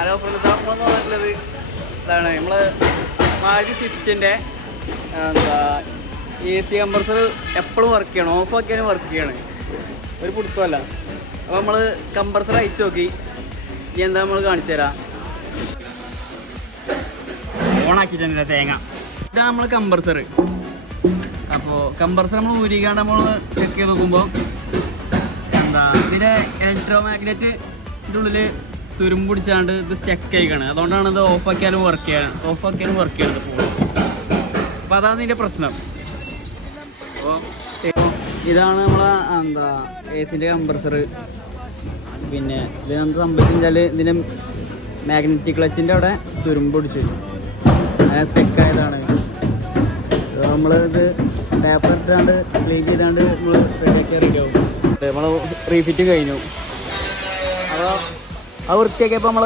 Hello friends, നമ്മൾ നോക്കിയിട്ടുള്ളത് ഇതാണ് നമ്മൾ മാരുതി സ്വിഫ്റ്റിൻ്റെ AC കംപ്രസർ എപ്പോഴും വർക്ക് ചെയ്യണം, ഓഫ് ആക്കിയാലും വർക്ക് ചെയ്യണം, ഒരു പിടുത്തമല്ല. അപ്പോൾ നമ്മൾ കംപ്രസർ അയച്ചു നോക്കി, ഇനി എന്താ നമ്മൾ കാണിച്ചു തരാം. ഓണാക്കിയിട്ടുണ്ട് തേങ്ങ. ഇതാണ് നമ്മൾ കംപ്രസർ. അപ്പോൾ കംപ്രസർ നമ്മൾ ഊരിക്കാണ്ട് നമ്മൾ ചെക്ക് ചെയ്ത് നോക്കുമ്പോൾ ഇതിൻ്റെ ഇലക്ട്രോമാഗ്നറ്റിൻ്റെ ഉള്ളിൽ തുരുമ്പ് പിടിച്ചാണ്ട് ഇത് സ്റ്റക്ക് ആയിക്കാണ്. അതുകൊണ്ടാണ് ഇത് ഓഫാക്കിയാലും വർക്ക് ചെയ്യണത് ഫോൺ. അപ്പോൾ അതാണ് ഇതിൻ്റെ പ്രശ്നം. അപ്പോൾ ഇതാണ് നമ്മളെ AC കംപ്രസർ. പിന്നെ ഇതിനെന്ത് സംഭവിച്ചാൽ ഇതിൻ്റെ മാഗ്നറ്റിക് ക്ലച്ചിൻ്റെ അവിടെ തുരുമ്പ് പിടിച്ചു, അങ്ങനെ സ്റ്റക്കായതാണ്. നമ്മൾ ഇത് പേപ്പർ ഇട്ടാണ്ട് ക്ലീൻ ചെയ്താണ്ട് നമ്മൾ റെഡിയാക്കി ഇറങ്ങിയാവും. നമ്മൾ റീഫിറ്റ് കഴിഞ്ഞു. അപ്പോൾ ആ വൃത്തിയാക്കിയപ്പോൾ നമ്മൾ